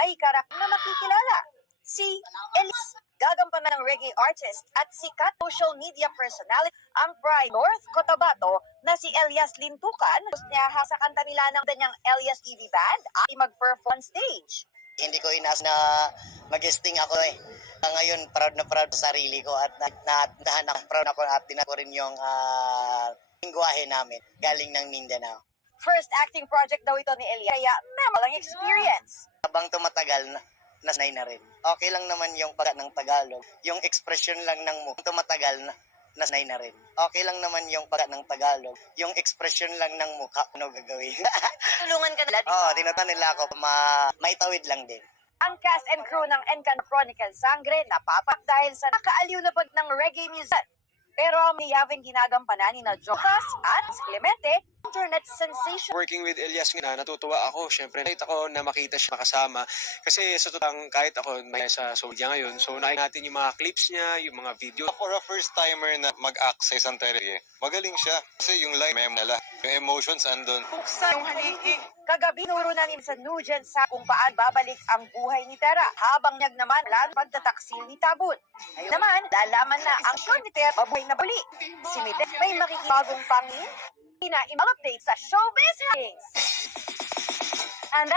may karakter na makikilala. Si Elias, gagampanan ng reggae artist at sikat social media personality ang Pride North Cotabato na si Elias Lintukan. Niya sa kanta nila ng kanyang Elias TV Band ay mag-perform stage. Hindi ko inas na mag-guesting ako eh. Ngayon, proud na proud sa sarili ko at naandahan ako, proud ako at tinako rin yung lingwahe namin galing ng Mindanao. First acting project daw ito ni Elias, kaya memorable experience. Habang tumatagal, nasanay na rin. Okay lang naman yung pagka ng Tagalog. Yung expression lang ng mukha, tumatagal, nasanay na rin. Okay lang naman yung pagka ng Tagalog. Yung expression lang ng mukha, ano gagawin. Tulungan ka nila. Oo, tinutan nila ako, maitawid lang din. Ang cast and crew ng Encanto Chronicles Sangre napapak dahil sa nakaaliw na pag ng reggae music. Pero may yaving ginagampanan ni na Jokas at Clemente, internet sensation. Working with Elias nga, natutuwa ako. Siyempre, nakita ko na makita siya makasama. Kasi sa totoong kahit ako may sa Soldia ngayon, so nakita natin yung mga clips niya, yung mga video. For a first timer na mag-act sa isang teleserye, magaling siya. Kasi yung line, may nala. Yung emotions andun. Buksan yung haligi. Kagabi, nuro na ni sa Nugent sa kung paan babalik ang buhay ni Tera habang niyag naman lang pagtataksil ni Tabun. Ngayon naman, lalaman na ang show ni Tera mabuhay na buli. Si Mite may makikibagong pangin na i-update sa showbiz. And